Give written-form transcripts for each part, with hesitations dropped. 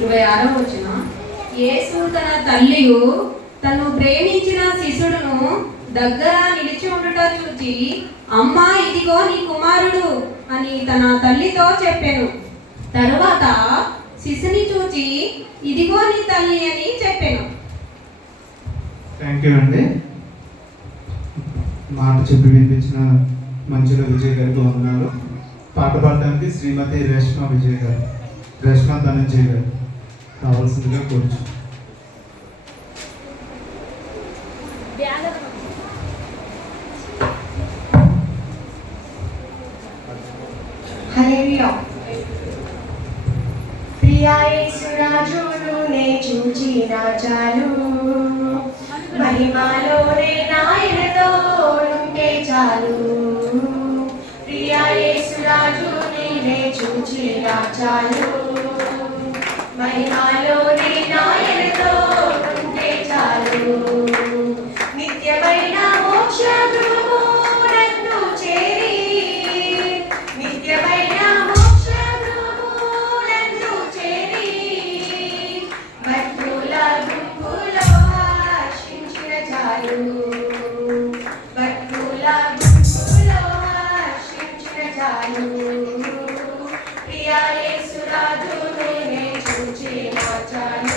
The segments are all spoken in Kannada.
26వ యేసు తన తల్లియు తను ప్రేమించిన శిశుడును దగ్గర నిలిచి ఉండుట చూచి, అమ్మా ఇదిగో నీ కుమారుడు అని తన తల్లితో చెప్పాను. తరువాత శిశుని చూచి, ఇదిగో నీ తల్లి అని చెప్పాను. థ్యాంక్ యూ అండి. మాట చెప్పి వినిపించిన మంచిగా విజయ్ గారికి వందనాలు. పాట పాడడానికి శ్రీమతి రేష్మ విజయ్ గారు, రేష్మ ధనంజయ్ గారు కావాల్సిందిగా కోరుచు. ప్రియా యేసురాజును నే చూచిన చాలు, మహిమలోనే నాయనతో ఉంటే చాలు. ప్రియా యేసురాజుని నే చూచిన చాలు, మహిమలోనే నాయనతో ఉంటే చాలు. నిత్యమైన మోక్ష గృహము నన్ను చేరి, నిత్యమైన మోక్ష గృహము నన్ను చేరి, భక్తుల గుంపులో హర్షించిన చాలు, భక్తుల గుంపులో హర్షించిన చాలు. ప్రియా యేసురాజుని నే చూచిన చాలు,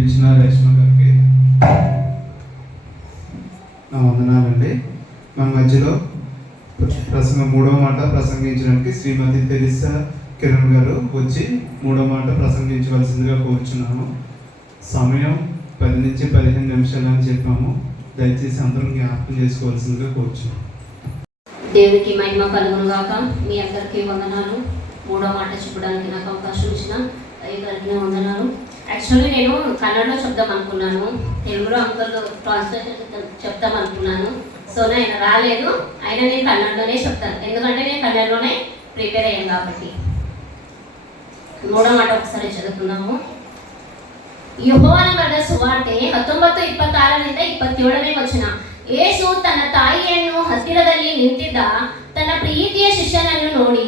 వినిపించిన రేష్మ గారికి నా వందనాలండి. మన మధ్యలో మూడవ మాట ప్రసంగించడానికి శ్రీమతి తెరిసా కిరణ్ గారు వచ్చి మూడవ మాట ప్రసంగించవలసిందిగా కోరుచున్నాము. సమయం 10 నుంచి 15 నిమిషాలు అని చెప్పాము. దయచేసి అందరం జ్ఞాపకం చేసుకోవాల్సిందిగా కోరుచున్నాము. దేవునికి మహిమ కలుగును గాక. మీ అందరికీ వందనాలు. మూడో మాట చెప్పడానికి నాకు అవకాశం ఇచ్చిన అయ్యగారికి వందనాలు. యాక్చువల్లీ నేను కన్నడలో చెప్దాం అనుకున్నాను, తెలుగులో అంకుల్ ట్రాన్స్లేషన్ చెప్తాం అనుకున్నాను. సో నేను రాలేదు, అయినా నేను కన్నడలోనే చెప్తాను, ఎందుకంటే నేను కన్నడలోనే ప్రిపేర్ అయ్యాను కాబట్టి. ಮೂಡೋ మాట ఒకసారి చదువుకుందాము. ಯೆಹೋವನ ಬರೆದ ಸುವಾರ್ತೆ 19:26 27ನೇ ವಚನ. ಯೇಸು ತನ್ನ ತಾಯಿಯನ್ನು ಹತ್ತಿರದಲ್ಲಿ ನಿಂತಿದ್ದ ತನ್ನ ಪ್ರೀತಿಯ ಶಿಷ್ಯನನ್ನು ನೋಡಿ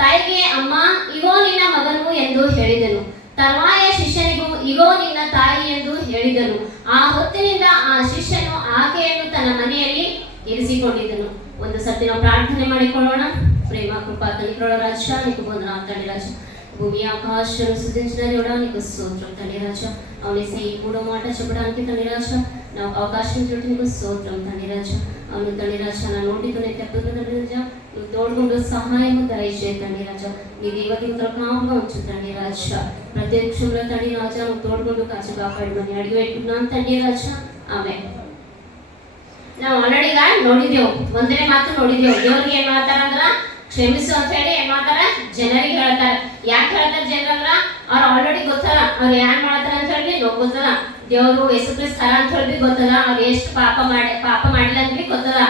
ತಾಯಿಗೆ, ಅಮ್ಮ, ಇಗೋ ನಿನ್ನ ಮಗನು ಎಂದು ಹೇಳಿದನು. ತರುವಾಯ ಶಿಷ್ಯನಿಗೂ, ಇಗೋ ನಿನ್ನ ತಾಯಿ ಎಂದು ಹೇಳಿದನು. ಆ ಹೊತ್ತಿನಿಂದ ಆ ಶಿಷ್ಯನು ಆಕೆಯನ್ನು ತನ್ನ ಮನೆಯಲ್ಲಿ ಇರಿಸಿಕೊಂಡಿದ್ದನು. ಒಂದು ಸತಿ ನಾವು ಪ್ರಾರ್ಥನೆ ಮಾಡಿಕೊಳ್ಳೋಣ. ಪ್ರೇಮ ಕೃಪಾ ಕನಿಕರ ರಾಜ, నీకు వందనాలు తండ్రి రాజా. భూమి ఆకాశాలు సృజించిన దేవుడా నీకు స్తోత్రం తండ్రి రాజా. అవునేసి ఈ మూడో మాట చెప్పడానికి తండ్రి రాజా నాకు అవకాశం ఇచ్చినట్టు నీకు స్తోత్రం తండ్రి రాజా. అవును తండ్రి రాజా, నా నోటితోనే చెప్పదు తండ్రి రాజా. నువ్వు తోడుకుంటూ సహాయము దయచేయి తండ్రి రాజా. నీ దేవతలు కాముగా ఉంచు తండ్రి రాజా. ప్రతి విషయంలో తండ్రి రాజా నువ్వు తోడుకుంటూ కాచి కాపాడమని అడిగి పెట్టుకున్నాను తండ్రి ರಾಜಾ. ಆಮೇಲೆ ನಾವು ಆಲ್ರೆಡಿಗ ನೋಡಿದೆವು, ಒಂದನೇ ಮಾತು ನೋಡಿದೆವು. ದೇವ್ರಿಗೆ ಏನ್ ಮಾಡ್ತಾರಂದ್ರ ಕ್ಷಮಿಸು ಅಂತ ಹೇಳಿ ಏನ್ ಮಾಡ್ತಾರ, ಜನರಿಗೆ ಹೇಳ್ತಾರ. ಯಾಕೆ ಹೇಳ್ತಾರ ಜನರಂದ್ರ ಅವ್ರು ಆಲ್ರೆಡಿ ಗೊತ್ತದ ಅವ್ರು ಏನ್ ಮಾಡ್ತಾರ ಅಂತ ಹೇಳಿ ಗೊತ್ತದ. ದೇವರು ಯೇಸು ಕ್ರಿಸ್ತ ಹರ ಅಂತ ಹೇಳಿ ಗೊತ್ತದ. ಅವ್ರು ಎಷ್ಟು ಪಾಪ ಮಾಡಿಲ್ಲ ಅಂತ ಗೊತ್ತದ.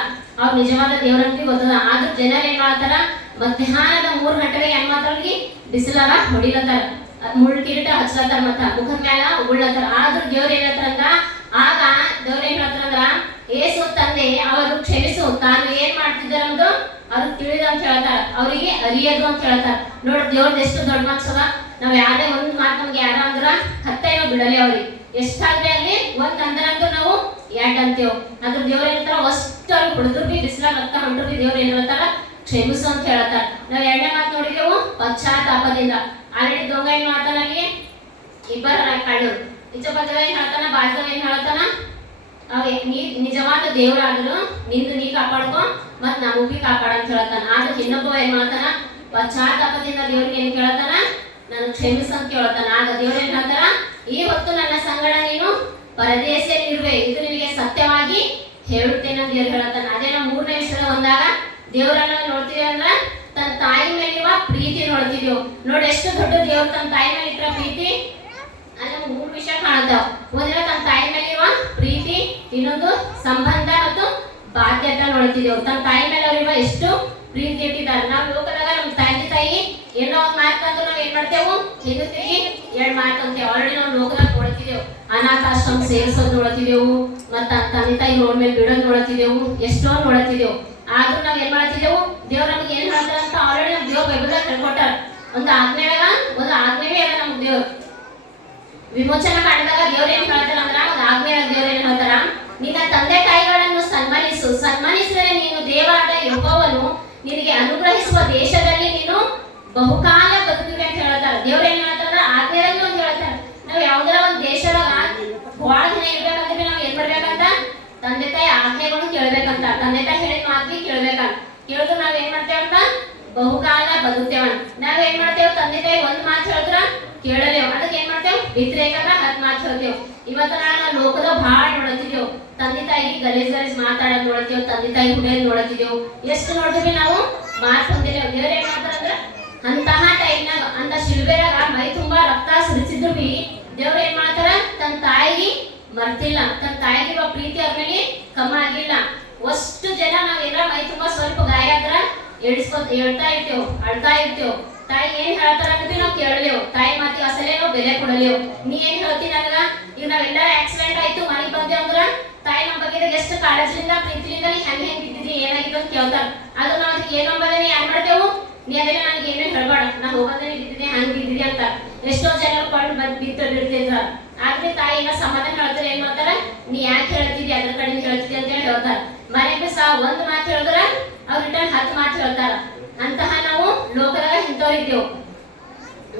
ಅವ್ರು ನಿಜವಾದ ದೇವ್ರಂತ ಗೊತ್ತದ. ಆದ್ರೂ ಜನರು ಏನ್ ಮಾಡ್ತಾರ, ಮಧ್ಯಾಹ್ನದ 3 ಗಂಟೆಗೆ ಏನ್ ಮಾಡ್ತಾರ, ಬಿಸಿಲಾಗ ಹೊಡಿಲತ್ತಾರ, ಮುಳ್ಳು ಕಿರೀಟ ಹಚ್ಲತ್ತಾರ, ಮತ್ತ ಮುಖದ ಮ್ಯಾಲ ಉಗುಳ್ಲತ್ತಾರ. ಆದ್ರೂ ದೇವ್ರ ಏನ್ ಹೇಳ್ತಾರಂದ್ರ, ಆಗ ದೇವ್ರ ಏನ್ ಹೇಳ್ತಾರಂದ್ರ, ಯೇಸು ತಂದೆ ಅವರು ಕ್ಷಮಿಸು, ತಾನು ಏನ್ ಮಾಡ್ತಿದ್ದಾರ ಅನ್ನೋದು ಅವ್ರಿಗೆ ತಿಳಿದ ಅಂತ ಹೇಳ್ತಾರ, ಅವರಿಗೆ ಅರಿಯದು ಅಂತ ಹೇಳ್ತಾರ. ನೋಡ್ ದೇವ್ರದ್ದು ಎಷ್ಟು ದೊಡ್ಡ ಮನ್ಸದ. ನಾವ್ ಯಾರೇ ಒಂದ್ ಮಾತು ನಮ್ಗೆ ಯಾರ ಅಂದ್ರ ಹತ್ತೇನೋ ಬಿಡಲಿ, ಅವ್ರಿಗೆ ಎಷ್ಟಾದ್ರೆ ಅಲ್ಲಿ ಒಂದ್ ಅಂದ್ರಂತೂ ನಾವು ಎರಡ್ ಅಂತೇವ್. ಅದ್ರ ದೇವ್ರ ಏನಂತಾರ, ಅಷ್ಟು ಅವ್ರಿಗೆ ಹುಡುಗರು ಬಿ ಬಿಸಿಲಾಗ ರಕ್ತ ಹೊಂಟ್ರು ಬಿ ದೇವ್ರ ಏನ್ ಹೇಳ್ತಾರ, ಕ್ಷಮಿಸು ಅಂತ ಹೇಳ್ತಾರ. ನಾವ್ ಎರಡನೇ ಮಾತು ನೋಡಿದೆವು, ಪಶ್ಚಾತ್ತಾಪದಿಂದ. ಆಲ್ರೆಡಿ ದೊಂಗ ಏನ್ ಮಾಡ್ತಾನ, ಅಲ್ಲಿ ಇಬ್ಬರ ಕಳ್ಳರು ನಿಜ ಬದಲ ಏನ್ ಹೇಳ್ತಾನ, ಬಾಜು ಏನ್ ಹೇಳ್ತಾನ, ನೀ ನಿಜವಾದ ದೇವರಾದ್ರು ನಿಂದು ನೀ ಕಾಪಾಡ್ಕೊ, ಮತ್ ನಮಗ್ ಬಿ ಕಾಪಾಡ ಅಂತ ಹೇಳ್ತಾನ. ಆದ್ರೆ ಇನ್ನೊಬ್ಬ ಏನ್ ಮಾಡ್ತಾನ, ಪಶ್ಚಾತ್ತಾಪದಿಂದ ದೇವ್ರಿಗೆ ಏನ್ ಕೇಳ್ತಾನ, ನಾನು ಕ್ಷಮಿಸ ಅಂತ ಕೇಳ್ತಾನ. ಆಗ ದೇವ್ರ ಏನ್ ಹೇಳ್ತಾರ, ಈ ಹೊತ್ತು ನನ್ನ ಸಂಗಡ ನೀನು ಪರದೇಶಿಯಲ್ಲಿರುವೆ, ಇದು ನಿನಗೆ ಸತ್ಯವಾಗಿ ಹೇಳುತ್ತೇನೆ ಅಂತ ದೇವ್ರು ಹೇಳ್ತಾನ. ಅದೇ ನಾವು 3ನೇ ವಿಷಯ ಬಂದಾಗ ದೇವರನ್ನ ನೋಡ್ತೀವಿ ಅಂದ್ರ ತನ್ನ ತಾಯಿ ಮೇಲಿರುವ ಪ್ರೀತಿ ನೋಡ್ತಿದ್ವಿ. ನೋಡಿ ಎಷ್ಟು ದೊಡ್ಡ ದೇವ್ರು ತನ್ನ ತಾಯಿ ಮೇಲೆ ಇಟ್ಟ ಪ್ರೀತಿ. ಅಲ್ಲಿ 3 ವಿಷಯ ಕಾಣ್ತಾವ. ಒಂದನೇ ತನ್ನ ತಾಯಿ ಮೇಲಿರುವ ಪ್ರೀತಿ, ಇನ್ನೊಂದು ಸಂಬಂಧ ಮತ್ತು ಬಾಧ್ಯತೆ ನೋಡ್ತಿದ್ದೇವೆ. ತನ್ನ ತಾಯಿ ಮೇಲೆ ಅವರಿರುವ ಎಷ್ಟು ಪ್ರೀತಿ ಇಟ್ಟಿದ್ದಾರೆ. ನಾವು ಲೋಕದಾಗ ನಮ್ಮ ತಾಯಿ ಏನೋ ಒಂದು ಮಾತಂದ್ರೆ ನಾವು ಏನ್ ಮಾಡ್ತೇವೆ, ಹಿಂದೆ ತಿರುಗಿ 2 ಮಾತು ಅಂತೇವೆ. ಆಲ್ರೆಡಿ ನಾವು ಲೋಕದಾಗ ನೋಡ್ತಿದ್ದೇವೆ, ಅನಾಥಾಶ್ರಮ ಸೇರಿಸೋದು ನೋಡ್ತಿದ್ದೆವು, ಮತ್ತ ತಂದೆ ತಾಯಿ ರೋಡ್ ಮೇಲೆ ಬಿಡೋದು ನೋಡ್ತಿದ್ದೆವು, ಎಷ್ಟೋ ನೋಡ್ತಿದ್ದೆವು. ಆದ್ರೂ ನಾವ್ ಏನ್ ಮಾಡ್ತಿದ್ದೆವು, ದೇವ್ರ ನಮ್ಗೆ ಏನ್ ಹೇಳ್ತಾರ ಅಂತ ಆಲ್ರೆಡಿ ನಮ್ ದೇವ್ರ ಬೈಬಲ್ದಾಗ ಹೇಳ್ಕೊಟ್ಟಾರ. ಒಂದು ಆಜ್ಞೆವೇ ಅದ ನಮ್ಗೆ ದೇವ್ರು. ವಿಮೋಚನ ಕಾಂಡದಾಗ ದೇವ್ರ ಏನ್ ಹೇಳ್ತಾರ ಅಂದ್ರ, ಒಂದು ಆಜ್ಞೆಯಾಗ ದೇವ್ರ ಏನ್ ಹೇಳ್ತಾರ, ನಿನ್ನ ತಂದೆ ತಾಯಿಗಳನ್ನು ಸನ್ಮಾನಿಸಿದರೆ ನೀನು ದೇವರಾದ ಯೆಹೋವನು ನಿನಗೆ ಅನುಗ್ರಹಿಸುವ ದೇಶದಲ್ಲಿ ನೀನು ಬಹುಕಾಲ ಬದುಕುವೆ ಅಂತ ಹೇಳ್ತಾರ. ದೇವ್ರ ಏನ್ ಹೇಳ್ತಾರ, ಆಜ್ಞೆಯಾಗಿ ಅಂತ ಹೇಳ್ತಾರ. ನಾವ್ ಯಾವ್ದಾರ ಒಂದ್ ದೇಶದಾಗ ಬಹಳ ದಿನ ಇರ್ಬೇಕಂದ್ರೆ ನಾವ್ ಏನ್ ಮಾಡ್ಬೇಕಂತ, ತಂದೆ ತಾಯಿ ಆಜ್ಞೆಗಳು ಕೇಳ್ಬೇಕಂತ, ತಂದೆ ತಾಯಿ ಹೇಳಿದ ಮಾತಿ ಕೇಳ್ಬೇಕಂತ. ಕೇಳಿದ್ರು ನಾವ್ ಏನ್ ಮಾಡ್ತೇವ ಅಂತ, ಬಹುಕಾಲ ಬದುಕ್ತೇವ. ನಾವ್ ಏನ್ ಮಾಡ್ತೇವ್, ತಂದೆ ತಾಯಿ ಒಂದ್ ಮಾತು ಹೇಳಿದ್ರ ಕೇಳಲೇವ್, ಅದಕ್ಕೆ ಏನ್ ಮಾಡ್ತೇವ್, ವ್ಯತಿರೇಕದ 10 ಮಾತು ಹೇಳ್ತೇವ್. ಇವತ್ತು ನಾವು ಲೋಕದ ಬಹಳ ನೋಡ್ತಿದ್ದೇವ್, ತಂದೆ ತಾಯಿಗೆ ಗಲೀಜ್ ಮಾತಾಡೋದ್ ನೋಡ್ತೇವ್, ತಂದೆ ತಾಯಿ ಹುಡಿಯೋದ್ ನೋಡ್ತಿದ್ದೇವ್, ಎಷ್ಟು ನೋಡ್ತೀವಿ ನಾವು ಮಾತು ಹೊಂದಿದ್ದೇವ್. ದೇವ್ರ ಏನ್ ಮಾಡ್ತಾರಂದ್ರ, ಅಂತಹ ಟೈಮ್ನಾಗ ಅಂತ ಶಿಲ್ಬೆರಾಗ ಮೈ ತುಂಬಾ ರಕ್ತ ಸುರಿಸಿದ್ರು ಬಿ ದೇವ್ರ ಏನ್ ಮಾಡ್ತಾರ, ತನ್ನ ತಾಯಿಗೆ ಮರ್ತಿಲ್ಲ, ತನ್ನ ತಾಯಿಗಿರುವ ಪ್ರೀತಿ ಅವ್ರ ಮೇಲೆ ಕಮ್ಮಿ ಆಗಿಲ್ಲ. ಅಷ್ಟು ಜನ ನಾವ್ ಏನಾರ ಮೈ ತುಂಬಾ ಸ್ವಲ್ಪ ಗಾಯ ಆದ್ರ ಹೇಳ್ತಾ ಇರ್ತೇವ್, ಅಳ್ತಾ ಇರ್ತೇವ್. ತಾಯಿ ಏನ್ ಹೇಳ್ತಾರ ಅಂತ ನಾವು ಕೇಳಲೇವು, ತಾಯಿ ಮಾತಿ ಅಸಲೇ ನಾವು ಬೆಲೆ ಕೊಡಲೇವು. ನೀ ಏನ್ ಹೇಳ್ತಿ ನನಗ, ಈಗ ನಾವೆಲ್ಲ ಆಕ್ಸಿಡೆಂಟ್ ಆಯ್ತು ಮನೆಗ್ ಬಂದೇವ್ ಅಂದ್ರ ತಾಯಿ ನಮ್ಮ ಬಗ್ಗೆ ಎಷ್ಟು ಕಾಳಜಿಯಿಂದ ಪ್ರೀತಿಯಿಂದ ನೀ ಹೆಂಗ್ ಬಿದ್ದಿದ್ದಿ, ಏನಾಗಿತ್ತು ಅಂತ ಕೇಳ್ತಾರ. ಅದು ನಾವ್ ಅದಕ್ಕೆ ಏನಂಬದೇ ಏನ್ ಮಾಡ್ತೇವು, ನೀ ಅದೆಲ್ಲ ನನಗೆ ಏನೇ ಹೇಳ್ಬೇಡ, ನಾ ಹೋಗೋದೇ ಬಿದ್ದಿದ್ದೆ ಹಂಗ್ ಬಿದ್ದಿದ್ದಿ ಅಂತ. ಎಷ್ಟೋ ಜನರು ಕೊಂಡು ಬಿತ್ತಿರ್ತಿದ್ರ. ಆದ್ರೆ ತಾಯಿನ ಸಮಾಧಾನ ಹೇಳ್ತಾರೆ, ಏನ್ ಮಾಡ್ತಾರ, ನೀ ಯಾಕೆ ಹೇಳ್ತಿದ್ದಿ, ಅದ್ರ ಕಡೆ ಹೇಳ್ತಿದ್ದಿ ಅಂತ ಹೇಳಿ ಹೇಳ್ತಾರ. ಮನೆಗೆ ಒಂದ್ ಮಾತು ಹೇಳಿದ್ರ ಅವ್ರ ರಿಟರ್ನ್ 10 ಮಾತು ಹೇಳ್ತಾರ. ಅಂತಹ ನಾವು ಲೋಕದಾಗ ಇಂಥವ್ರು ಇದ್ದೇವು.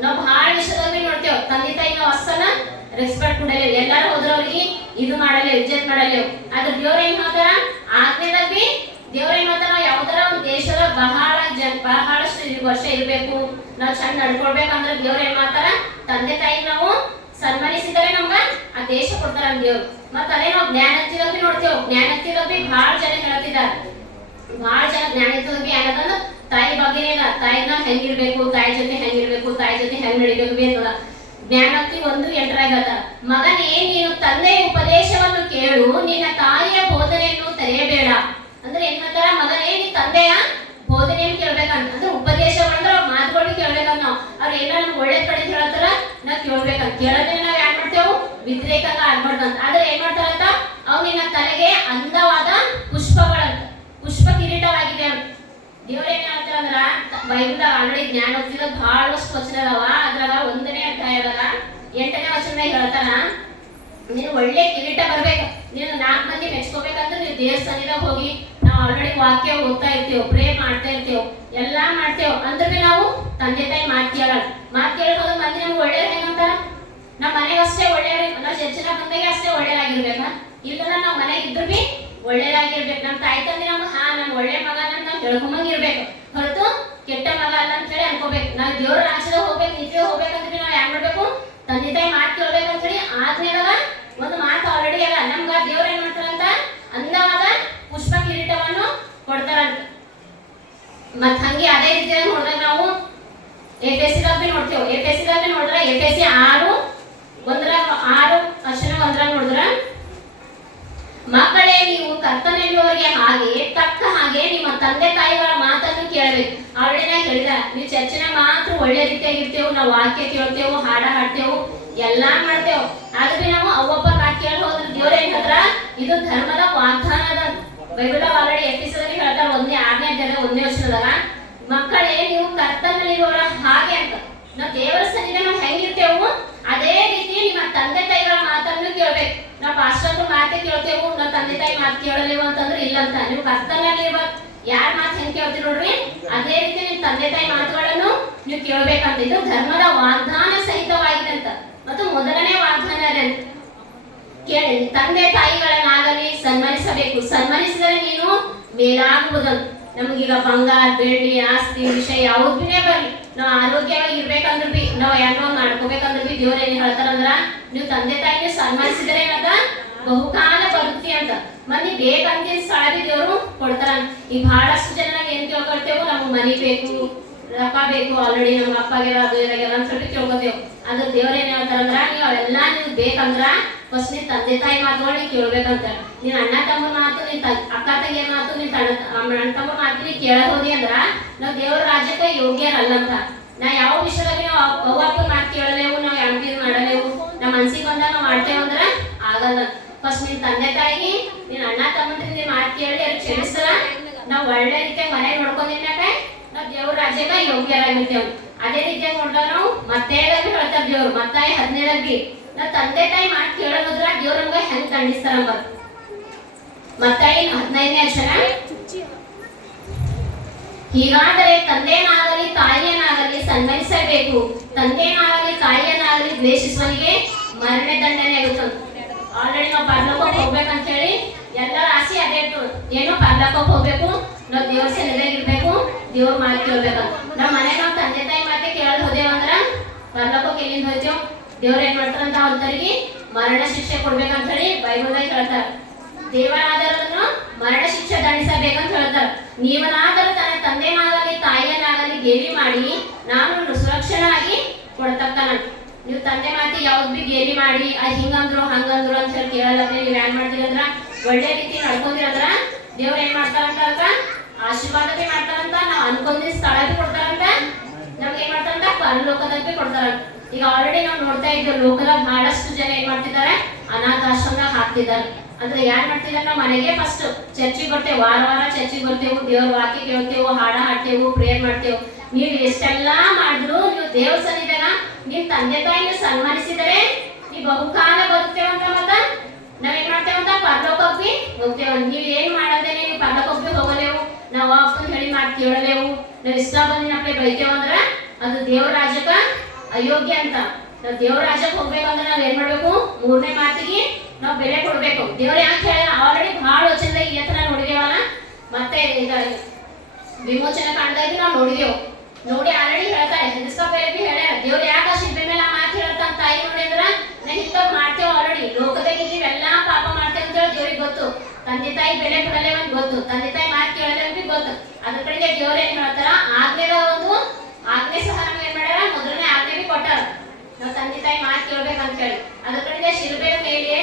ನಾವು ಬಹಳ ವಿಷಯದಲ್ಲಿ ನೋಡ್ತೇವೆ, ತಂದೆ ತಾಯಿ ನಾವು ಅಸಲ ರೆಸ್ಪೆಕ್ಟ್ ಕೊಡಲೇವು, ಎಲ್ಲಾರು ಹೋದ್ರ ಅವ್ರಿಗೆ ಇದು ಮಾಡಲೇವು, ಇಜ್ಜತ್ ಮಾಡಲೇವು. ಆದ್ರೆ ದೇವ್ರ ಏನ್ ಹೇಳ್ತಾರ, ಆಜ್ಞೆದಾಗ ಬಿ ದೇವ್ರ ಏನ್ ಹೇಳ್ತಾರ, ನಾವು ಯಾವ್ದಾರ ಒಂದು ದೇಶದ ಬಹಳಷ್ಟು ವರ್ಷ ಇರ್ಬೇಕು, ನಾವು ಚಂದ ನಡ್ಕೊಳ್ಬೇಕಂದ್ರೆ ದೇವ್ರ ಏನ್ ಮಾಡ್ತಾರ, ತಂದೆ ತಾಯಿ ನಾವು ಸನ್ಮಾನಿಸಿದರೆ ನಮ್ಗ ಆ ದೇಶ ಕೊಡ್ತಾರ ದೇವ್ರು. ಮತ್ತ ಅದೇ ನಾವು ಜ್ಞಾನೋಕ್ತಿದಾಗ ಬಿ ನೋಡ್ತೇವೆ, ಜ್ಞಾನೋಕ್ತಿದಾಗ ಬಿ ಬಹಳ ಜನ ಹೇಳ್ತಿದ್ದಾರೆ, ಬಹಳ ಜನ ಜ್ಞಾನೋಕ್ತಿದಾಗ ಬಿ ಏನದಂದ್ರೆ ತಾಯಿ ಬಗ್ಗೆನೇ ಇಲ್ಲ, ತಾಯಿನ ಹೆಂಗಿರ್ಬೇಕು, ತಾಯಿ ಜೊತೆ ಹೆಂಗಿರ್ಬೇಕು, ತಾಯಿ ಜೊತೆ ಹೆಂಗ್ ನಡಿಬೇಕು ಬೇಕಲ್ಲ. ಜ್ಞಾನೋಕ್ತಿ 1:8 ಹೇಳ್ತಾರ, ಮಗನೇ ನೀನು ತಂದೆಯ ಉಪದೇಶವನ್ನು ಕೇಳು, ನಿನ್ನ ತಾಯಿಯ ಬೋಧನೆಯನ್ನು ತೆರೆಯಬೇಡ. ಅಂದ್ರೆ ಏನ್ ಹೇಳ್ತಾರ, ಮಗನೇ ನೀ ತಂದೆಯ ಬೋಧನೆಯನ್ನು ಕೇಳ್ಬೇಕಂತ, ಅಂದ್ರೆ ಉಪದೇಶ ಬಂದ್ರೆ ಅವ್ರ ಮಾತುಗಳು ಕೇಳ್ಬೇಕಂತ. ನಾವು ಅವ್ರು ಏನೋ ನಮ್ಗೆ ಒಳ್ಳೇದ್ ಕಡೆ ಹೇಳ್ತಾರ ನಾವ್ ಕೇಳ್ಬೇಕಂತ. ಕೇಳೋದ್ರೆ ನಾವ್ ಏನ್ ಮಾಡ್ತೇವೆ, ವ್ಯತಿರೇಕಂಗ ಆಗ್ಬಾರ್ದಂತ. ಆದ್ರೆ ಏನ್ ಮಾಡ್ತಾರಂತ, ಅವ್ ನಿನ್ನ ತಲೆಗೆ ಅಂದವಾದ ಪುಷ್ಪಗಳಂತ, ಪುಷ್ಪ ಕಿರೀಟವಾಗಿದೆ ಅಂತ ದೇವ್ರ ಏನ್ ಹೇಳ್ತಾರ ಅಂದ್ರ, ಬೈಬಲ್ದಾಗ ಆಲ್ರೆಡಿ ಜ್ಞಾನೋಕ್ತಿದಾಗ ಬಹಳಷ್ಟು ವಚನ ಅದಾವ. ಅದ್ರಾಗ 1ನೇ ಅಧ್ಯಾಯದಾಗ 8ನೇ ವಚನದಾಗ ಹೇಳ್ತಾನ, ನೀನು ಒಳ್ಳೆ ಕಿರೀಟ ಬರ್ಬೇಕು, ನೀನು 4 ಮಂದಿ ಮೆಚ್ಕೋಬೇಕಂದ್ರೆ ನೀವು ದೇವ್ರ ಸನ್ನಿಧಾನ ಹೋಗಿ, ನಾವು ಆಲ್ರೆಡಿ ವಾಕ್ಯ ಓದ್ತಾ ಇರ್ತೇವೆ, ಪ್ರೇ ಮಾಡ್ತಾ ಇರ್ತೇವೆ, ಎಲ್ಲಾ ಮಾಡ್ತೇವೆ, ಅಂದ್ರೆ ನಾವು ತಂದೆ ತಾಯಿ ಮಾತು ಕೇಳಲ್ಲ. ಮಾತು ಕೇಳೋದು ಮಂದಿ ನಮ್ಗೆ ಒಳ್ಳೇದು ಹೆಂಗಂತಾರ, ನಮ್ಮ ಮನೆಗೆ ಅಷ್ಟೇ ಒಳ್ಳೆಯವ್ರಿ, ನಾವು ಚರ್ಚಿನ ಬಂದಾಗ ಅಷ್ಟೇ ಒಳ್ಳೇದಾಗಿರ್ಬೇಕ, ಇಲ್ಲ ನಾವು ಮನೆಗೆ ಇದ್ರು ಬಿ ಒಳ್ಳೇದಾಗಿರ್ಬೇಕು. ನಮ್ಮ ತಾಯಿ ತಂದೆ ನಮ್ಗೆ ನಮ್ಮ ಒಳ್ಳೆ ಮಗ ಅಂತ ನಾವು ಹೇಳ್ಕೊಂಬಂಗಿರ್ಬೇಕು, ಹೊರತು ಕೆಟ್ಟ ಮಗ ಅಲ್ಲ ಅಂತ ಹೇಳಿ ಅನ್ಕೋಬೇಕು. ನಾವು ದೇವ್ರ ರಾಜ್ಯದಾಗ ಹೋಗ್ಬೇಕು, ನಿತ್ಯ ಹೋಗ್ಬೇಕಂದ್ರೆ ನಾವು ಏನ್ ಮಾಡ್ಬೇಕು, ತಂದೆ ತಾಯಿ ಮಾತು ಕೇಳ್ಬೇಕಂತ ಹೇಳಿ ಆದ್ಮೇಲೆ ಒಂದು ಮಾತು ಆಲ್ರೆಡಿ ಅಲ್ಲ, ನಮ್ಗ ದೇವ್ರ ಏನ್ ಮಾಡ್ತಾರಂತ, ಅಂದವಾದ ಪುಷ್ಪ ಕಿರೀಟವನ್ನು ಕೊಡ್ತಾರಂತ. ಮತ್ ಹಂಗೆ ಅದೇ ರೀತಿಯಾಗಿ ನೋಡಿದಾಗ ನಾವು ಎಫೆಸಿದಾಗ ಬಿ ನೋಡ್ತೇವೆ. ಎಫೆಸಿದಾಗ ನೋಡಿದ್ರೆ ಎಫೆಸಿ 6:1 ನೋಡಿದ್ರ, ಮಕ್ಕಳೇ ನೀವು ಕರ್ತನೆಂಬುವರಿಗೆ ಹಾಗೆ ತಕ್ಕ ಹಾಗೆ ನಿಮ್ಮ ತಂದೆ ತಾಯಿಗಳ ಮಾತನ್ನು ಕೇಳಬೇಕು. ಆಲ್ರೆಡಿ ನಾ ಹೇಳಿದ, ನೀವು ಚರ್ಚಿನ ಮಾತ್ರ ಒಳ್ಳೆ ರೀತಿಯಾಗಿರ್ತೇವೆ, ನಾವು ವಾಕ್ಯ ಕೇಳ್ತೇವೆ, ಹಾಡ ಹಾಡ್ತೇವೆ, ಎಲ್ಲಾ ಮಾಡ್ತೇವೆ. ಆದ್ರೆ ನಾವು ಅವೊಬ್ಬ ಮಾತು ಕೇಳಿ ಹೋದ್ರೆ ದೇವ್ರ ಏನ್ ಹೇಳ್ತಾರ, ಇದು ಧರ್ಮದ ವಾಗ್ದಾನ ಅದ. ಬೈಬಲ್ ಆಲ್ರೆಡಿ ಎಫೆಸದಲ್ಲಿ ಹೇಳ್ತಾರ 1ನೇ ಅಧ್ಯಾಯದ 1ನೇ ವಚನದಾಗ, ಮಕ್ಕಳೇ ನೀವು ಕರ್ತನಲ್ಲಿರುವವರ ಹಾಗೆ ಅಂತ. ನಾವು ದೇವರ ಸನ್ನಿಧಾನ ನಾವು ಹೆಂಗಿರ್ತೇವು ಅದೇ ರೀತಿ ನಿಮ್ಮ ತಂದೆ ತಾಯಿಗಳ ಮಾತನ್ನು ಕೇಳ್ಬೇಕು. ನಾವು ಪಾಸ್ಟರ್ ಮಾತೇ ಕೇಳ್ತೇವು, ನಾವು ತಂದೆ ತಾಯಿ ಮಾತು ಕೇಳಲೇವು ಅಂತಂದ್ರೆ ಇಲ್ಲಂತ. ನೀವು ಕರ್ತನಲ್ಲಿರುವ ಯಾರ ಮಾತು ಹೆಂಗ್ ಕೇಳ್ತೀವಿ ನೋಡ್ರಿ, ಅದೇ ರೀತಿ ನಿಮ್ ತಂದೆ ತಾಯಿ ಮಾತುಗಳನ್ನು ನೀವು ಕೇಳ್ಬೇಕಂತ. ಇದು ಧರ್ಮದ ವಾಗ್ದಾನ ಸಹಿತವಾಗಿದೆ ಅಂತ. ಮತ್ತು 1ನೇ ವಾಗ್ದಾನ ಅದೇ ಅಂತ ಕೇಳಿ, ತಂದೆ ತಾಯಿಗಳನ್ನಾಗಲಿ ಸನ್ಮಾನಿಸಬೇಕು, ಸನ್ಮಾನಿಸಿದರೆ ನೀನು ಮೇಲಾಗುವುದಂತ. ನಮಗೀಗ ಬಂಗಾರ ಬೆಳ್ಳಿ ಆಸ್ತಿ ವಿಷಯ ಯಾವುದೇ ಬರ್ಲಿ, ನಾವು ಆರೋಗ್ಯವಾಗಿ ಇರ್ಬೇಕಂದ್ರೆ ಬಿ, ನಾವು ಏನೋ ಮಾಡ್ಕೋಬೇಕಂದ್ರೆ ಬಿ ದೇವ್ರ ಏನ್ ಹೇಳ್ತಾರಂದ್ರ, ನೀವು ತಂದೆ ತಾಯಿನ ಸನ್ಮಾನಿಸಿದ್ರೆ ಏನದ ಬಹುಕಾಲ ಬರುತ್ತೆ ಅಂತ. ಮಂದಿ ಬೇಕಂತ ಸ್ಥಳ ಬಿ ದೇವ್ರು ಕೊಡ್ತಾರ. ಈಗ ಬಹಳಷ್ಟು ಜನ ಏನ್ ತಿಳ್ಕೊಳ್ತೇವೆ, ನಮ್ಗೆ ಮನಿ ಬೇಕು, ರೊಕ್ಕ ಬೇಕು, ಆಲ್ರೆಡಿ ನಮ್ಮ ಅಪ್ಪಗೆಲ್ಲ ಅದು ಇರಾಗೆಲ್ಲ ಅಂತ ಹೇಳಿ ತಿಳ್ಕೊತೇವೆ. ಅದ್ರ ದೇವ್ರ ಏನ್ ಹೇಳ್ತಾರಂದ್ರ, ನೀವು ಅವೆಲ್ಲ ನಿಮ್ಗೆ ಬೇಕಂದ್ರ ಫಸ್ಟ್ ನೀನ್ ತಂದೆ ತಾಯಿ ಮಾತುಗಳು ಕೇಳ್ಬೇಕಂತ. ನೀನ್ ಅಣ್ಣ ತಮ್ಮ ಮಾತು, ನಿನ್ ಅಕ್ಕ ತಂಗಿಯ ಮಾತು, ನಿನ್ ಅಣ್ಣ ತಮ್ಮ ಮಾತು ನೀ ಕೇಳ ಹೋದಿ ಅಂದ್ರ ನಾವ್ ದೇವ್ರ ರಾಜ್ಯಕ್ಕೆ ಯೋಗ್ಯರಲ್ಲಂತ. ನಾ ಯಾವ ವಿಷಯದಾಗ ನಾವು ಅವ್ವಪ್ಪ ಮಾತು ಕೇಳಲೇವು, ನಾವು ಯಾಕೆ ಮಾಡಲೇವು, ನಮ್ಮ ಮನ್ಸಿಗೆ ಬಂದಾಗ ನಾವು ಮಾಡ್ತೇವೆ ಅಂದ್ರ ಆಗಲ್ಲ. ಫಸ್ಟ್ ನಿನ್ ತಂದೆ ತಾಯಿಗೆ, ನಿನ್ ಅಣ್ಣ ತಮ್ಮಂದ್ರಿಗೆ ನೀನ್ ಮಾತು ಕೇಳಿ ಅವ್ರಿಗೆ ಕ್ಷಮಿಸ್ತಾರ, ನಾವ್ ಒಳ್ಳೆ ರೀತಿಯಾಗಿ ಮನೆ ನೋಡ್ಕೊಂಡಿದ್ಮ್ಯಾಕ ನಾವ್ ದೇವ್ರ ರಾಜ್ಯಕ್ಕೆ ಯೋಗ್ಯರಾಗಿರ್ತೇವೆ. ಅದೇ ರೀತಿಯಾಗಿ ನೋಡಿದಾಗ ನಾವು ಮತ್ತಾಯದಾಗ ಹೇಳ್ತಾರ ದೇವ್ರು, ಮತ್ತಾಯ 15 ನಾವ್ ತಂದೆ ತಾಯಿ ಮಾತು ಕೇಳೋದ್ರ ದೇವ್ರ ನಮ್ಗೆ ಹೆಂಗ್ ದಂಡಿಸ್ತಾರ. ಮತ್ತಾಯ 15ನೇ ಅಕ್ಷರ, ಹೀಗಾದರೆ ತಂದೆಯನ್ನಾಗಲಿ ತಾಯಿಯನ್ನಾಗಲಿ ಸನ್ಮಾನಿಸಬೇಕು, ತಂದೆಯನ್ನಾಗಲಿ ತಾಯಿಯನ್ನಾಗಲಿ ದ್ವೇಷಿಸುವನಿಗೆ ಮರಣ ದಂಡನೆ ಆಗುತ್ತದೆ. ಆಲ್ರೆಡಿ ನಾವು ಪರಲೋಕಕ್ಕೆ ಹೋಗ್ಬೇಕಂತ ಹೇಳಿ ಎಲ್ಲರ ಆಸೆ ಅದೇ ಇರ್ತದೆ, ಏನೋ ಪರಲೋಕಕ್ಕೆ ಹೋಗ್ಬೇಕು, ನಾವು ದೇವ್ರ ಸನ್ನಿಧಾನ ಇರ್ಬೇಕು, ದೇವ್ರ ಮಾತು ಕೇಳ್ಬೇಕಂತ. ನಮ್ಮ ಮನೆ ನಾವು ತಂದೆ ತಾಯಿ ಮಾತೆ ಕೇಳೋದು ಹೋದೇವಂದ್ರ ಪರಲೋಕಕ್ಕೆ ಎಲ್ಲಿಂದ ಹೋಗ್ತೇವೆ, ದೇವ್ರ ಏನ್ ಮಾಡ್ತಾರಂತ ಅವರಿಗೆ ಮರಣ ಶಿಕ್ಷೆ ಕೊಡ್ಬೇಕಂತ ಹೇಳಿ ಬೈಬಲ್ದಾಗ ಹೇಳ್ತಾರ. ದೇವರಾದರನ್ನು ಮರಣ ಶಿಕ್ಷೆ ದಂಡಿಸಬೇಕಂತ ಹೇಳ್ತಾರ. ನೀವನಾದರೂ ತನ್ನ ತಂದೆನಾಗಲಿ ತಾಯಿಯನ್ನಾಗಲಿ ಗೇಲಿ ಮಾಡಿ ನಾನು ಸುರಕ್ಷಣಾಗಿ ಕೊಡ್ತಕ್ಕನ. ನೀವು ತಂದೆ ಮಾತಿ ಯಾವ್ದು ಬಿ ಗೇಲಿ ಮಾಡಿ ಹಿಂಗಂದ್ರು ಹಂಗಂದ್ರು ಅಂತ ಹೇಳಿ ಕೇಳಲ್ಲ. ನೀವ್ ಏನ್ ಮಾಡ್ತೀರಿ ಅಂದ್ರ ಒಳ್ಳೆ ರೀತಿ ನಡ್ಕೊಂಡಿರಂದ್ರ ದೇವ್ರ ಏನ್ ಮಾಡ್ತಾರಂತ, ಆಶೀರ್ವಾದ ಬಿ ಮಾಡ್ತಾರಂತ, ನಾವ್ ಅನ್ಕೊಂಡಿದ್ ಸ್ಥಳ ಬಿ ಕೊಡ್ತಾರಂತ, ನಮ್ಗೆ ಏನ್ ಮಾಡ್ತಾರಂತ ಪರಲೋಕದಾಗ ಬಿ ಕೊಡ್ತಾರಂತ. ಈಗ ಆಲ್ರೆಡಿ ನಾವು ನೋಡ್ತಾ ಇದ್ದೇವೆ, ಲೋಕದಾಗ ಬಹಳಷ್ಟು ಜನ ಏನ್ ಮಾಡ್ತಿದ್ದಾರೆ, ಅನಾಥಾಶ್ರಮದಾಗ ಹಾಕ್ತಿದ್ದಾರೆ. ಅಂದ್ರೆ ಯಾರು ಮಾಡ್ತಿದ್ದಾರೆ, ನಾವು ಮನೆಗೆ ಫಸ್ಟ್ ಚರ್ಚಿಗೆ ಬರ್ತೇವೆ, ವಾರ ಚರ್ಚಿಗೆ ಬರ್ತೇವೆ, ದೇವ್ರ ವಾಕ್ಯ ಕೇಳ್ತೇವೆ, ಹಾಡ ಹಾಡ್ತೇವೆ, ಪ್ರೇಯರ್ ಮಾಡ್ತೇವೆ. ನೀವು ಎಷ್ಟೆಲ್ಲಾ ಮಾಡಿದ್ರು ನೀವು ದೇವ್ರ ಸನ್ನಿಧಾನ ನಿಮ್ ತಂದೆ ತಾಯಿನ ಸನ್ಮಾನಿಸಿದರೆ ನೀವು ಬಹುಕಾಲ ಬರುತ್ತೇವಂತ. ಮತ್ತ ನಾವೇನ್ ಮಾಡ್ತೇವಂತ ಪರಲೋಕಕ್ಕೆ ಹೋಗ್ತೇವ. ನೀವ್ ಏನ್ ಮಾಡದೇನೆ ನೀವು ಪರಲೋಕಕ್ಕೆ ಹೋಗಲೇವು, ನಾವು ಅಪ್ಪನ ಹೇಳಿ ಮಾತು ಕೇಳಲೇವು, ನಾವ್ ಇಷ್ಟ ಬಂದಿನಪ್ಲೆ ಬೈತೇವಂದ್ರ ಅದು ದೇವ್ರ ರಾಜ್ಯಕ್ಕ ಅಯೋಗ್ಯ ಅಂತ. ನಾವು ದೇವ್ರ ರಾಜ್ಯಕ್ಕೆ ಹೋಗ್ಬೇಕಂದ್ರೆ ನಾವು ಏನ್ ಮಾಡ್ಬೇಕು? ಮೂರನೇ ಮಾತಿಗೆ ನಾವು ಬೆಲೆ ಕೊಡ್ಬೇಕು. ದೇವ್ರ ಯಾಕೆ ಹೇಳಿದ? ಆಲ್ರೆಡಿ ಬಹಳ ವಚನದಾಗ ಈ ಹತ್ರ ನೋಡಿದೇವಲ್ಲ, ಮತ್ತೆ ವಿಮೋಚನೆ ಕಾಂಡದಾಗ ನಾವು ನೋಡಿದೆವು. ನೋಡಿ ಆಲ್ರೆಡಿ ಹೇಳ್ತಾರೆ, ಹೆದರ್ಸ್ಕೋಬೇಡಿ ಹೇಳ್ಯಾರ. ದೇವ್ರು ಯಾಕೆ ಶಿಲ್ಪೆ ಮೇಲೆ ಆ ಮಾತು ಹೇಳ್ತಾನ ತಾಯಿ ನೋಡಿ ಅಂದ್ರ ನಾವು ಇಂಥವ್ ಮಾಡ್ತೇವೆ. ಆಲ್ರೆಡಿ ಲೋಕದಾಗ ಇದೀವೆಲ್ಲ ಪಾಪ ಮಾಡ್ತೇವೆ ಅಂತ ಹೇಳಿ ದೇವ್ರಿಗೆ ಗೊತ್ತು. ತಂದೆ ತಾಯಿ ಬೆಲೆ ಕೊಡಲೇ ಒಂದು ಗೊತ್ತು, ತಂದೆ ತಾಯಿ ಮಾತು ಕೇಳಲೇ ಗೊತ್ತು. ಅದ್ರ ಕಡೆಗೆ ದೇವ್ರು ಏನ್ ಹೇಳ್ತಾರ, ಆಜ್ಞೆದ ಒಂದು ಆಜ್ಞೆ ಸಹ ನಮ್ಗೆ ಏನ್ ಮಾಡ್ಯಾರ, ಮೊದಲನೇ ಆಜ್ಞೆ ಬಿ ಕೊಟ್ಟಾರ, ನಾವು ತಂದೆ ತಾಯಿ ಮಾತು ಕೇಳ್ಬೇಕಂತ ಹೇಳಿ. ಅದ್ರ ಕಡೆಗೆ ಶಿಲ್ಪೆ ಮೇಲೆ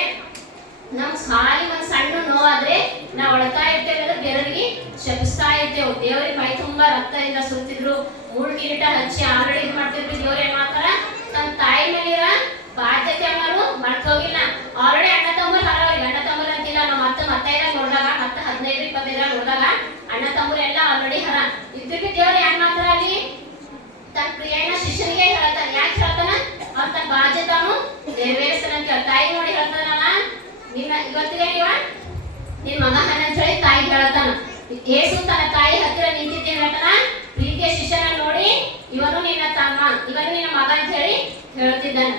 ನಮ್ ಖಾಲಿ ಒಂದ್ ಸಣ್ಣ ನೋವಾದ್ರೆ ನಾವು ಅಳ್ತಾ ಇರ್ತೇವೆ, ಬೇರೆಯವರಿಗೆ ಶಪಿಸ್ತಾ ಇರ್ತೇವೆ. ದೇವರಿಗೆ ಮೈ ತುಂಬಾ ರಕ್ತದಿಂದ ಸುತ್ತಿದ್ರು, ಮೂಳ್ ಕಿರೀಟ ಹಚ್ಚಿ ಆಲ್ರೆಡಿ ಇದು ಮಾಡ್ತಿದ್ರು. ದೇವ್ರ ಏನ್ ಮಾಡ್ತಾರ, ತನ್ನ ತಾಯಿ ಮೇಲಿರ ಬಾಧ್ಯತೆ ಅನ್ನೋರು ಮರ್ತ್ ಹೋಗಿಲ್ಲ. ಆಲ್ರೆಡಿ ಅಣ್ಣ ತಮ್ಮರು ಹರವ್ರಿಗೆ, ಅಣ್ಣ ತಮ್ಮರು ಅಂತಿಲ್ಲ. ನಾವು ಮತ್ತೆ ನೋಡಿದಾಗ, ಮತ್ತೆ 15-25 ನೋಡಿದಾಗ ಅಣ್ಣ ತಮ್ಮರು ಎಲ್ಲ ಆಲ್ರೆಡಿ ಹರ ಇದ್ರಿಗೆ ದೇವ್ರು ಏನ್ ಮಾಡ್ತಾರ, ಅಲ್ಲಿ ತನ್ನ ಪ್ರಿಯನ ಶಿಷ್ಯನಿಗೆ ಹೇಳ್ತಾನೆ. ಯಾಕೆ ಹೇಳ್ತಾನ? ಅವ್ನು ತನ್ನ ಬಾಧ್ಯತಾನು ನೆರವೇರಿಸ್ತಾನ ಅಂತ ಹೇಳಿ. ತಾಯಿ ನೋಡಿ ಹೇಳ್ತಾನಲ್ಲ, ನಿನ್ನ ಇವತ್ತಿಗೆ ನಿನ್ ಮಗ ಹನ ಅಂತ ಹೇಳಿ ತಾಯಿ ಹೇಳ್ತಾನ. ಯೇಸು ತನ್ನ ತಾಯಿ ಹತ್ತಿರ ನಿಂತಿದ್ದೆ ಹೇಳ್ತಾನ, ಪ್ರೀತಿಯ ಶಿಷ್ಯನ ನೋಡಿ ಇವನು ನಿನ್ನ ತಮ್ಮ, ಇವನು ನಿನ್ನ ಮಗ ಅಂತ ಹೇಳಿ ಹೇಳ್ತಿದ್ದಾನ.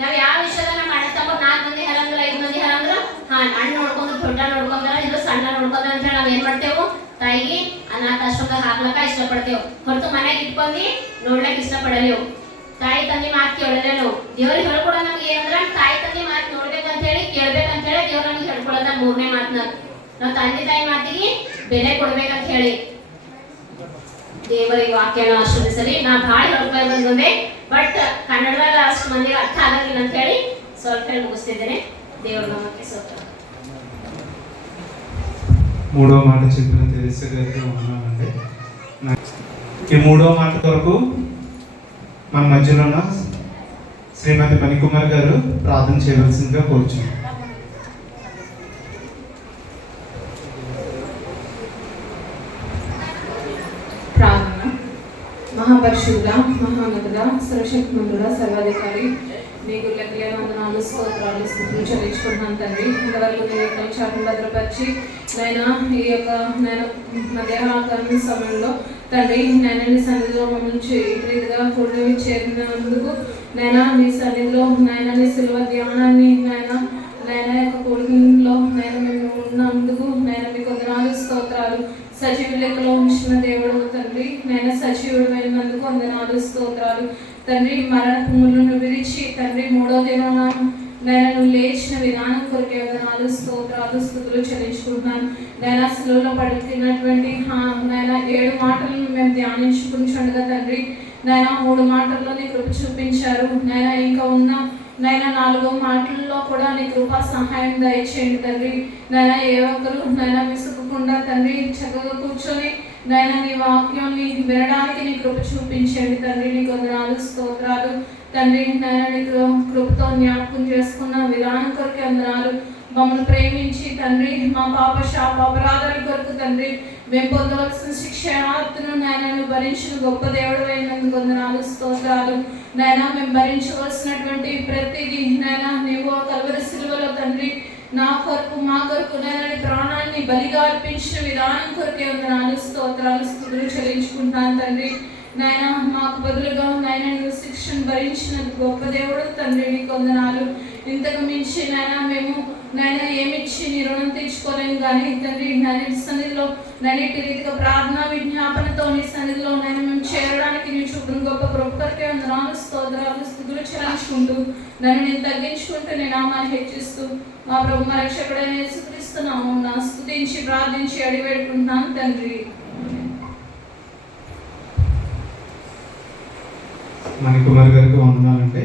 ನಾವ್ ಯಾವ ವಿಷಯದ ನಮ್ಮ ಅಣ್ಣ ತಮ್ಮ 4 ಮಂದಿ ಹರಂದ್ರ 5 ಮಂದಿ ಹರಂದ್ರ ಅಣ್ಣ ನೋಡ್ಕೊಂಡ್ರು, ದೊಡ್ಡ ನೋಡ್ಕೊಂಡ್ರ, ಇದು ಸಣ್ಣ ನೋಡ್ಕೊಂಡ್ರ ಅಂತ ಹೇಳಿ ನಾವ್ ಏನ್ ಮಾಡ್ತೇವು, ತಾಯಿಗೆ ಅನಾಥಾಶ್ರಮದಾಗ ಹಾಕ್ಲಕ್ಕ ಇಷ್ಟಪಡ್ತೇವೆ, ಹೊರತು ಮನೆಗೆ ಇಟ್ಕೊಂಡಿ ನೋಡ್ಲಕ್ ಇಷ್ಟಪಡಲೇವು. ತಾಯಿ ತಂದೆ ಮಾತು ಕೇಳಲೇವು. ದೇವ್ರಿಗೆ ಹೇಳ್ಕೊಡ ನಮ್ಗೆ ಏನಂದ್ರ ತಾಯಿ ತಂದೆ ಮಾತು ನೋಡ್ಬೇಕಂತ ಹೇಳಿ, ಕೇಳ್ಬೇಕಂತ ಹೇಳಿ ದೇವ್ರ ನಮ್ಗೆ ಹೇಳ್ಕೊಡೋದ ಮೂರನೇ ಮಾತನಾಗ. ನಾವು ತಂದೆ ತಾಯಿ ಮಾತಿಗೆ ಬೆಲೆ ಕೊಡ್ಬೇಕಂತ ಹೇಳಿ ದೇವರಿಗೆ ವಾಕ್ಯನ ಆಶೀರ್ವದಿಸಲಿ. ನಾ ಭಾಳ ಹೇಳ್ಕೊಂಡು ಬಂದೆ, ಬಟ್ ಕನ್ನಡದಾಗ ಅಷ್ಟು ಮಂದಿಗೆ ಅರ್ಥ ಆಗಂಗಿಲ್ಲ ಅಂತ ಹೇಳಿ ಸ್ವಲ್ಪ ಹೇಳಿ ಮುಗಿಸ್ತಿದ್ದೇನೆ. ದೇವ್ರ ನಾಮಕ್ಕೆ ಸ್ತೋತ್ರ. మూడో మాట చెప్పిన తెరిసా గారికి ఉన్నానండి. ఈ మూడో మాట కొరకు మన మధ్యలో ఉన్న శ్రీమతి మణికుమార్ గారు ప్రార్థన చేయవలసిందిగా కోరుచున్నాం. ప్రార్థన. మహాపరిశుద్ధ, మహానతుడ, సర్వశక్తిమంతుడ, సర్వాధికారి, నీకు లెక్కలేని వందనాలు, స్తోత్రాలు, స్తుతులు చెల్లించుకుంటున్నాను తండ్రి. ఇంతవరకు నీ యొక్క చాటును భద్రపరిచి నైనా ఈ యొక్క నేను మధ్యాహ్న సమయంలో తండ్రి నేను నీ సన్నిధిలో మమ్మల్ని ఈ రీతిగా కూడి చేరినందుకు నైనా నీ సన్నిధిలో నైనా నీ సిల్వ ధ్యానాన్ని నైనా యొక్క కూడిలో నేను మేము ఉన్నందుకు నేను మీకు వందనాలు, స్తోత్రాలు. సజీవ లెక్కలో ఉంచిన దేవుడు తండ్రి, నేను సజీవుడు అయినందుకు వందనాలు, స్తోత్రాలు తండ్రి. మరణపు ముళ్ళను విరిచి తండ్రి 3వ దినాన నేను లేచిన విధానం కొరకే వందనాలు, స్తోత్రాలు, స్తుతులు చెల్లించుకుంటున్నాను. నేను శిలువలో పడుతున్నటువంటి నేను 7 మాటలను మేము ధ్యానించుకుంటుండగా తండ్రి నేను 3 మాటల్లో నీ కృప చూపించారు. నేను ఇంకా ఉన్న నేను 4వ మాటల్లో కూడా నీ కృపా సహాయం దయచేయండి తండ్రి. నేను ఏ ఒక్కరు నేను విసుగకుండా తండ్రి చక్కగా కూర్చొని నేను నీ వాక్యాన్ని వినడానికి నీ కృప చూపించండి తండ్రి. నీకు వందనాలు, స్తోత్రాలు తండ్రి. నేను నీకు కృపతో జ్ఞాపకం చేసుకున్న విధానం కొరకే వందనాలు. మమ్మల్ని ప్రేమించి తండ్రి మా పాప శాప అపరాధాల కొరకు తండ్రి మేము పొందవలసిన శిక్షార్థను నాయనను భరించిన గొప్ప దేవుడు అయినందుకు వందనాలు, స్తోత్రాలు. నాయన మేము భరించవలసినటువంటి ప్రతిదీ నాయన నీవు కల్వరి సిలువలో తండ్రి నా కొరకు మా కొరకు నాయన ప్రాణాన్ని బలిగా అర్పించిన విధానం కొరకే వందనాలు, స్తోత్రాలు, స్తుతులు చెల్లించుకుంటాను తండ్రి. నాయన మాకు బదులుగా నాయన నువ్వు శిక్షను భరించిన గొప్ప దేవుడు తండ్రి, నీకు వందనాలు. ఇంతకు మించి నాయన మేము నాయన ఏమిచ్చి నీ రుణం తీర్చుకోలేము కానీ తండ్రి నాయన సన్నిధిలో నన్నిటి రీతిగా ప్రార్థనా విజ్ఞాపనతో నీ సన్నిధిలో నాయన మేము చేరడానికి నీ చూపిన గొప్ప కృపకే వందనాలు, స్తోత్రాలు, స్తుతులు చెల్లించుకుంటూ నన్ను నేను తగ్గించుకుంటూ నీ నామాన్ని హెచ్చిస్తూ మా ప్రభు మా రక్షకుడైన యేసుక్రీస్తునామం నా స్తుతించి ప్రార్థించి అడిగి పెట్టుకుంటున్నాను తండ్రి. మణికుమార్ గారికి వందనాలండి.